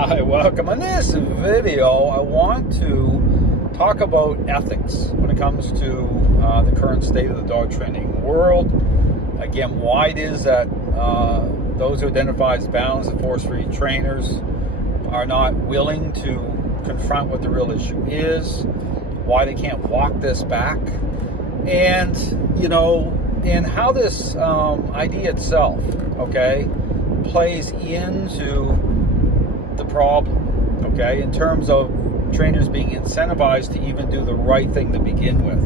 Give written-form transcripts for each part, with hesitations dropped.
Hi, welcome. In this video, I want to talk about ethics when it comes to the current state of the dog training world. Again, why it is that those who identify as balanced and force-free trainers are not willing to confront what the real issue is, why they can't walk this back, and and how this idea itself, plays into the problem, in terms of trainers being incentivized to even do the right thing to begin with.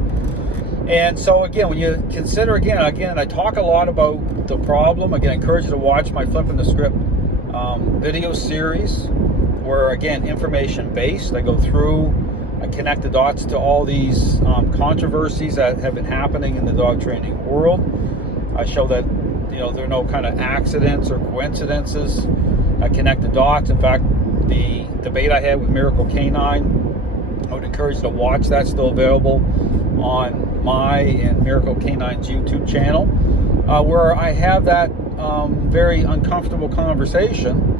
And so again, when you consider, again, I talk a lot about the problem. Again, I encourage you to watch my Flipping the Script video series, where again, information based, I go through, I connect the dots to all these controversies that have been happening in the dog training world. I show that there are no kind of accidents or coincidences. I connect the dots. In fact, the debate I had with Miracle Canine, I would encourage you to watch. That's still available on my and Miracle Canine's YouTube channel, where I have that very uncomfortable conversation,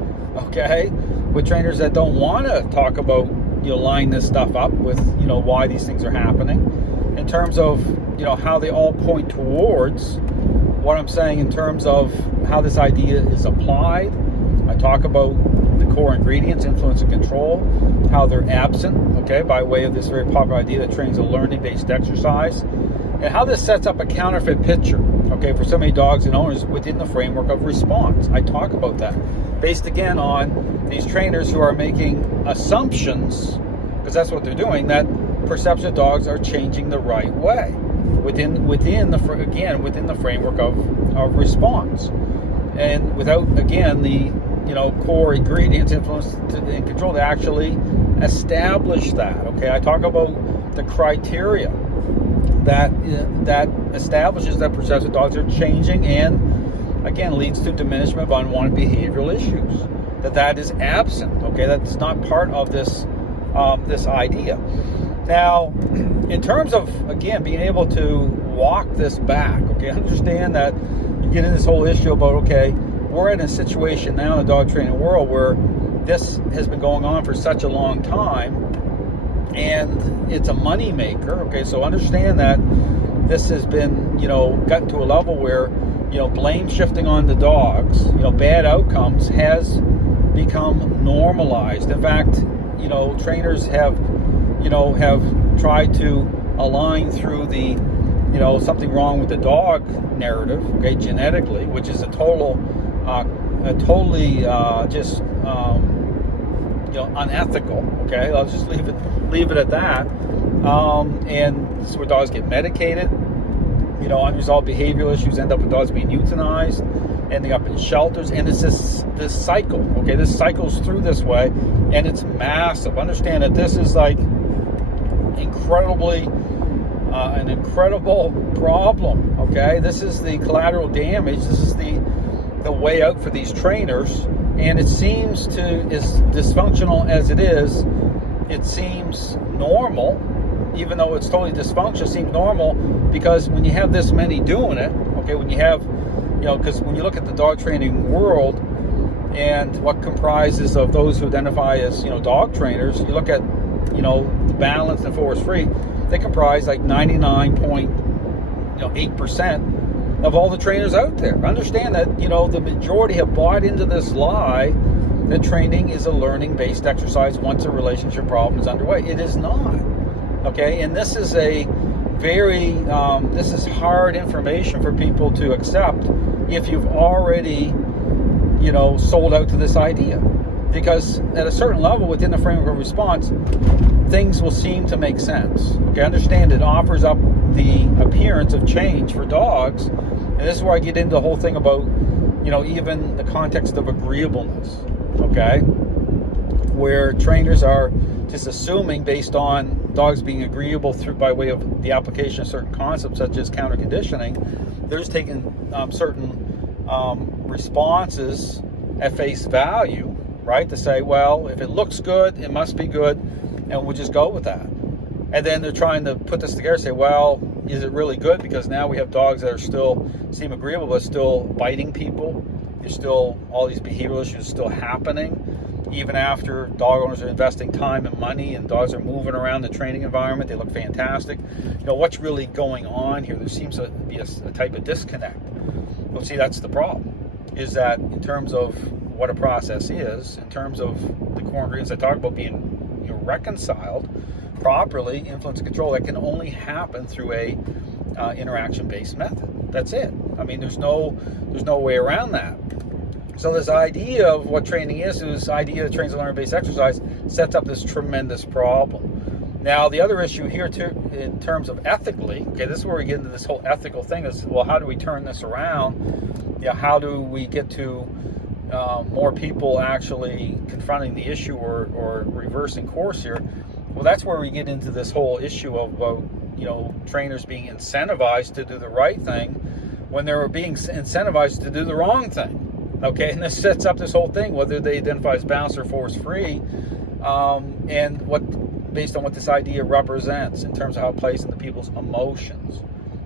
with trainers that don't want to talk about, line this stuff up with, why these things are happening, in terms of, how they all point towards what I'm saying in terms of how this idea is applied. I talk about the core ingredients, influence and control, how they're absent, by way of this very popular idea that trains a learning-based exercise, and how this sets up a counterfeit picture, for so many dogs and owners within the framework of response. I talk about that, based again on these trainers who are making assumptions, because that's what they're doing, that perception of dogs are changing the right way within the framework of response, and without again the core ingredients, influence and control to actually establish that. I talk about the criteria that establishes that perception of dogs are changing, and again leads to diminishment of unwanted behavioral issues. That is absent. That's not part of this this idea. Now, in terms of again being able to walk this back, understand that you get in this whole issue about we're in a situation now in the dog training world where this has been going on for such a long time, and it's a money maker. So understand that this has been gotten to a level where blame shifting on the dogs, bad outcomes has become normalized. In fact, trainers have tried to align through the something wrong with the dog narrative, genetically, which is totally just unethical. I'll just leave it at that. And this is where dogs get medicated. Unresolved behavioral issues end up with dogs being euthanized, ending up in shelters, and it's this cycle. This cycles through this way, and it's massive. Understand that this is like an incredible problem. This is the collateral damage. This is the way out for these trainers, and it seems as dysfunctional as it is, it seems normal. Even though it's totally dysfunctional, it seems normal because when you have this many doing it, when you have, because when you look at the dog training world and what comprises of those who identify as, dog trainers, you look at, the balanced and force-free, they comprise like 99.8% of all the trainers out there. Understand that, the majority have bought into this lie that training is a learning-based exercise once a relationship problem is underway. It is not. And this is a very, this is hard information for people to accept if you've already, sold out to this idea. Because at a certain level within the framework of response, things will seem to make sense. Understand it offers up the appearance of change for dogs. And this is where I get into the whole thing about, even the context of agreeableness, where trainers are just assuming based on dogs being agreeable by way of the application of certain concepts such as counter conditioning. They're just taking certain responses at face value, to say, well, if it looks good, it must be good, and we'll just go with that. And then they're trying to put this together and say, well, is it really good? Because now we have dogs that are still seem agreeable, but still biting people. There's still all these behavioral issues still happening. even after dog owners are investing time and money and dogs are moving around the training environment, they look fantastic. What's really going on here? There seems to be a type of disconnect. Well, see, that's the problem, is that in terms of what a process is, in terms of the core ingredients I talk about being reconciled properly, influence and control, that can only happen through a interaction-based method. That's it. I mean, there's no way around that. So this idea of what training is this idea of trains and learner-based exercise sets up this tremendous problem. Now, the other issue here too, in terms of ethically, okay, this is where we get into this whole ethical thing, is, well, how do we turn this around? How do we get to more people actually confronting the issue or reversing course here? Well, that's where we get into this whole issue of trainers being incentivized to do the right thing when they're being incentivized to do the wrong thing. Okay, and this sets up this whole thing, whether they identify as balanced or force free, and based on what this idea represents in terms of how it plays into people's emotions.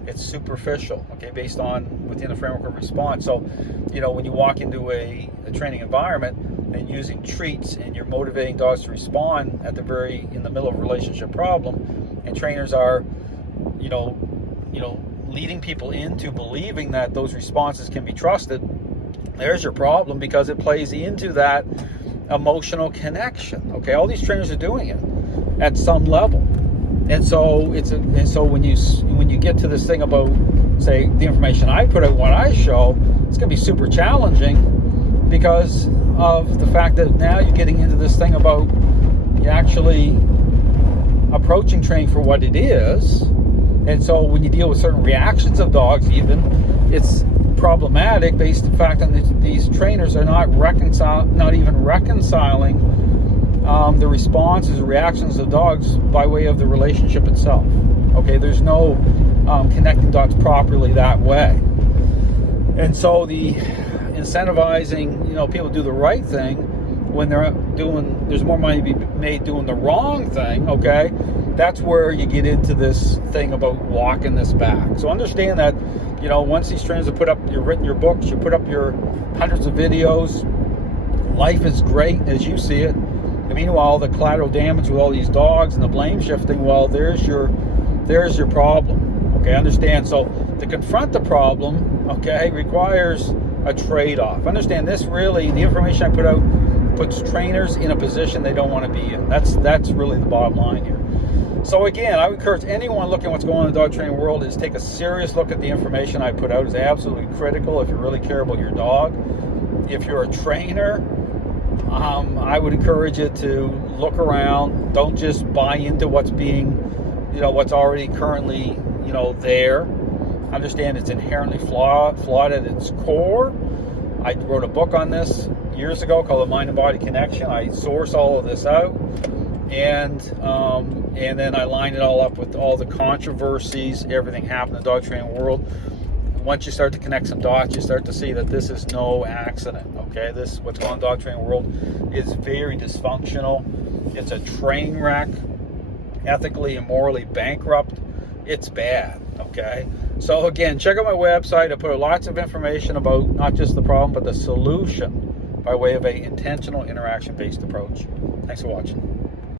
It's superficial, okay, based on within a framework of response. So, when you walk into a training environment and using treats and you're motivating dogs to respond in the middle of a relationship problem, and trainers are, leading people into believing that those responses can be trusted, there's your problem, because it plays into that emotional connection. Okay, all these trainers are doing it at some level, and so when you get to this thing about, say, the information I put out, what I show, it's going to be super challenging because of the fact that now you're getting into this thing about you actually approaching training for what it is. And so when you deal with certain reactions of dogs, even, it's problematic based on the fact that these trainers are not even reconciling the responses or reactions of dogs by way of the relationship itself. Okay, there's no connecting dogs properly that way. And so the incentivizing, people do the right thing when there's more money to be made doing the wrong thing, okay? That's where you get into this thing about walking this back. So understand that, once these trainers have written your books, you put up your hundreds of videos, life is great as you see it. And meanwhile, the collateral damage with all these dogs and the blame shifting, well, there's your problem. Okay, understand? So to confront the problem, okay, requires a trade-off. Understand this, really, the information I put out puts trainers in a position they don't want to be in. That's really the bottom line here. So again, I would encourage anyone looking at what's going on in the dog training world is take a serious look at the information I put out. It's absolutely critical if you really care about your dog. If you're a trainer, I would encourage you to look around. Don't just buy into what's what's already currently, there. Understand it's inherently flawed at its core. I wrote a book on this years ago called The Mind and Body Connection. I source all of this out, and then I line it all up with all the controversies, everything happened in the dog training world. Once you start to connect some dots, you start to see that this is no accident, okay? What's going on in the dog training world is very dysfunctional. It's a train wreck, ethically and morally bankrupt. It's bad, okay? So again, check out my website. I put out lots of information about not just the problem, but the solution by way of an intentional interaction-based approach. Thanks for watching.